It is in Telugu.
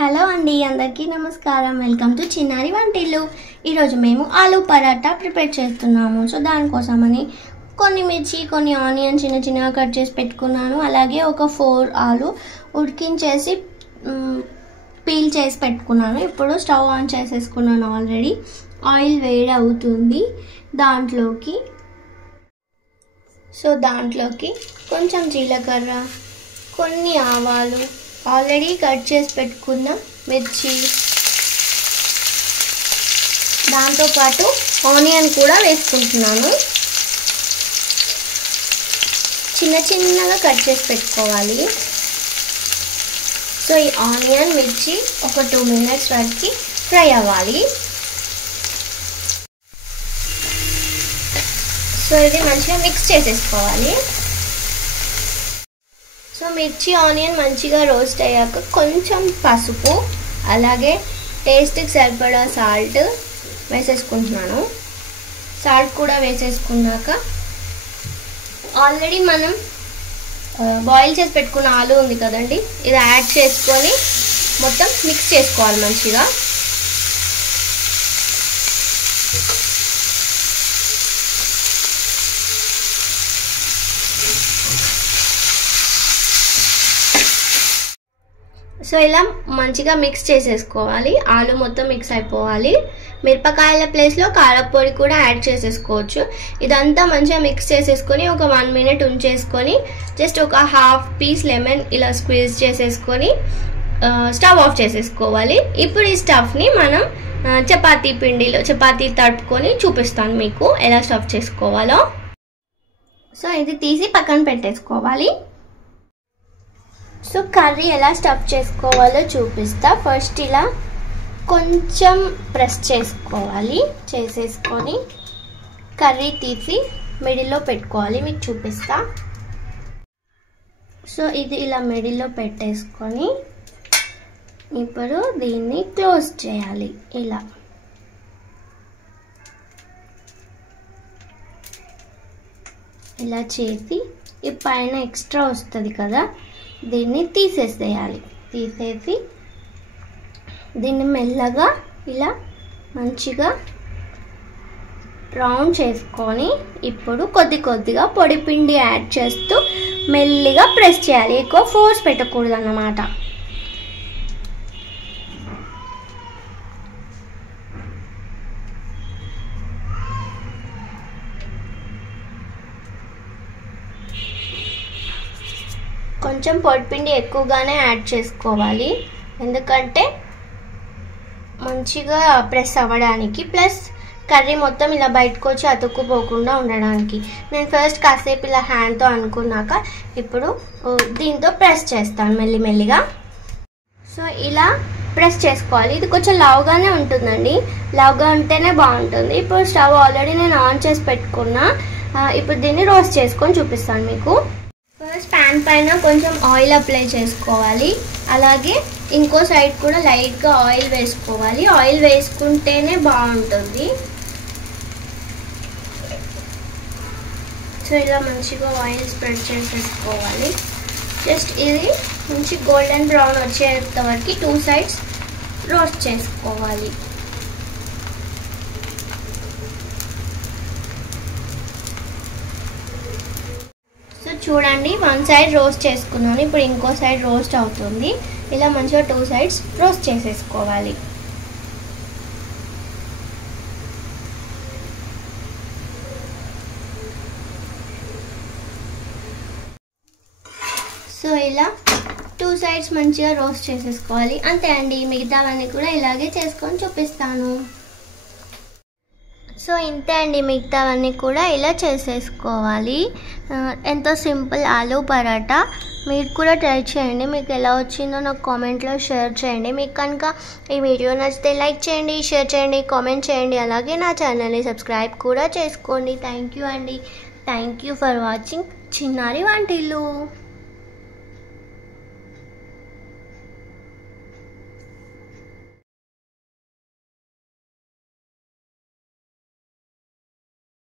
హలో అండి, అందరికీ నమస్కారం. వెల్కమ్ టు చిన్నారి వంటిల్లు. ఈరోజు మేము ఆలూ పరాటా ప్రిపేర్ చేస్తున్నాము. సో దానికోసమని కొన్ని మిర్చి, కొన్ని ఆనియన్ చిన్న చిన్నగా కట్ చేసి పెట్టుకున్నాను. అలాగే ఒక 4 ఆలు ఉడికించేసి పీల్ చేసి పెట్టుకున్నాను. ఇప్పుడు స్టవ్ ఆన్ చేసేసుకున్నాను. ఆల్రెడీ ఆయిల్ వేడి అవుతుంది. దాంట్లోకి కొంచెం జీలకర్ర, కొన్ని ఆవాలు, ఆల్రెడీ కట్ చేసి పెట్టుకున్న మిర్చి, దాంతోపాటు ఆనియన్ కూడా వేసుకుంటున్నాను. చిన్న చిన్నగా కట్ చేసి పెట్టుకోవాలి. సో ఈ ఆనియన్ మిర్చి ఒక 2 మినిట్స్ వరకు ఫ్రై అవ్వాలి. సో ఇది మంచిగా మిక్స్ చేసేసుకోవాలి. సో మిర్చి ఆనియన్ మంచిగా రోస్ట్ అయ్యాక కొంచెం పసుపు, అలాగే టేస్ట్కి సరిపడా సాల్ట్ వేసేసుకుంటున్నాను. సాల్ట్ కూడా వేసేసుకున్నాక ఆల్రెడీ మనం బాయిల్ చేసి పెట్టుకున్న ఆలు ఉంది కదండి, ఇది యాడ్ చేసుకొని మొత్తం మిక్స్ చేసుకోవాలి మంచిగా. సో ఇలా మంచిగా మిక్స్ చేసేసుకోవాలి. ఆలు మొత్తం మిక్స్ అయిపోవాలి. మిరపకాయల ప్లేస్లో కారపొడి కూడా యాడ్ చేసేసుకోవచ్చు. ఇదంతా మంచిగా మిక్స్ చేసేసుకొని ఒక 1 మినిట్ ఉంచేసుకొని జస్ట్ ఒక హాఫ్ పీస్ లెమన్ ఇలా స్క్వీజ్ చేసేసుకొని స్టవ్ ఆఫ్ చేసేసుకోవాలి. ఇప్పుడు ఈ స్టఫ్ని మనం చపాతీ పిండిలో చపాతీ తడుపుకొని చూపిస్తాను మీకు ఎలా స్టఫ్ చేసుకోవాలో. సో ఇది తీసి పక్కన పెట్టేసుకోవాలి. సో కర్రీ ఎలా స్టఫ్ చేసుకోవాలో చూపిస్తా. ఫస్ట్ ఇలా కొంచెం ప్రెస్ చేసుకోవాలి. చేసేసుకొని కర్రీ తీసి మిడిల్లో పెట్టుకోవాలి. మీకు చూపిస్తా. సో ఇది ఇలా మిడిల్లో పెట్టేసుకొని ఇప్పుడు దీన్ని క్లోజ్ చేయాలి. ఇలా చేసి ఈ పైన ఎక్స్ట్రా వస్తుంది కదా, దీన్ని తీసేసేయాలి. తీసేసి దీన్ని మెల్లగా ఇలా మంచిగా రౌండ్ చేసుకొని ఇప్పుడు కొద్ది కొద్దిగా పొడి పిండి యాడ్ చేస్తూ మెల్లిగా ప్రెస్ చేయాలి. ఎక్కువ ఫోర్స్ పెట్టకూడదు అన్నమాట. కొంచెం పొడిపిండి ఎక్కువగానే యాడ్ చేసుకోవాలి, ఎందుకంటే మంచిగా ప్రెస్ అవ్వడానికి, ప్లస్ కర్రీ మొత్తం ఇలా బయటకు వచ్చి అతుక్కుపోకుండా ఉండడానికి. నేను ఫస్ట్ కాసేపు ఇలా హ్యాండ్తో అనుకున్నాక ఇప్పుడు దీంతో ప్రెస్ చేస్తాను మెల్లిమెల్లిగా. సో ఇలా ప్రెస్ చేసుకోవాలి. ఇది కొంచెం లావుగానే ఉంటుందండి, లావుగా ఉంటేనే బాగుంటుంది. ఇప్పుడు స్టవ్ ఆల్రెడీ నేను ఆన్ చేసి పెట్టుకున్నా. ఇప్పుడు దీన్ని రోస్ట్ చేసుకొని చూపిస్తాను మీకు. ఫస్ట్ ప్యాన్ పైన కొంచెం ఆయిల్ అప్లై చేసుకోవాలి. అలాగే ఇంకో సైడ్ కూడా లైట్గా ఆయిల్ వేసుకోవాలి. ఆయిల్ వేసుకుంటేనే బాగుంటుంది. సో ఇలా మంచిగా ఆయిల్ స్ప్రెడ్ చేసేసుకోవాలి. జస్ట్ ఇది మంచి గోల్డెన్ బ్రౌన్ వచ్చేంత వరకు 2 సైడ్స్ రోస్ట్ చేసుకోవాలి. చూడండి, 1 సైడ్ రోస్ట్ చేసుకున్నాను. ఇప్పుడు ఇంకో సైడ్ రోస్ట్ అవుతుంది. ఇలా మంచిగా 2 సైడ్స్ రోస్ట్ చేసేసుకోవాలి. సో ఇలా 2 సైడ్స్ మంచిగా రోస్ట్ చేసేసుకోవాలి. అంతే అండి, మిగతావన్నీ కూడా ఇలాగే చేసుకొని చూపిస్తాను. సో ఇంతే అండి, మిగతావన్నీ కూడా ఇలా చేసేసుకోవాలి. ఎంతో సింపుల్ ఆలూ పరాటా. మీరు కూడా ట్రై చేయండి. మీకు ఎలా వచ్చిందో నాకు కామెంట్లో షేర్ చేయండి. మీకు కనుక ఈ వీడియో నచ్చితే లైక్ చేయండి, షేర్ చేయండి, కామెంట్ చేయండి. అలాగే నా ఛానల్ని సబ్స్క్రైబ్ కూడా చేసుకోండి. థ్యాంక్ యూ అండి. థ్యాంక్ యూ ఫర్ వాచింగ్ చిన్నారి వంటిల్లు.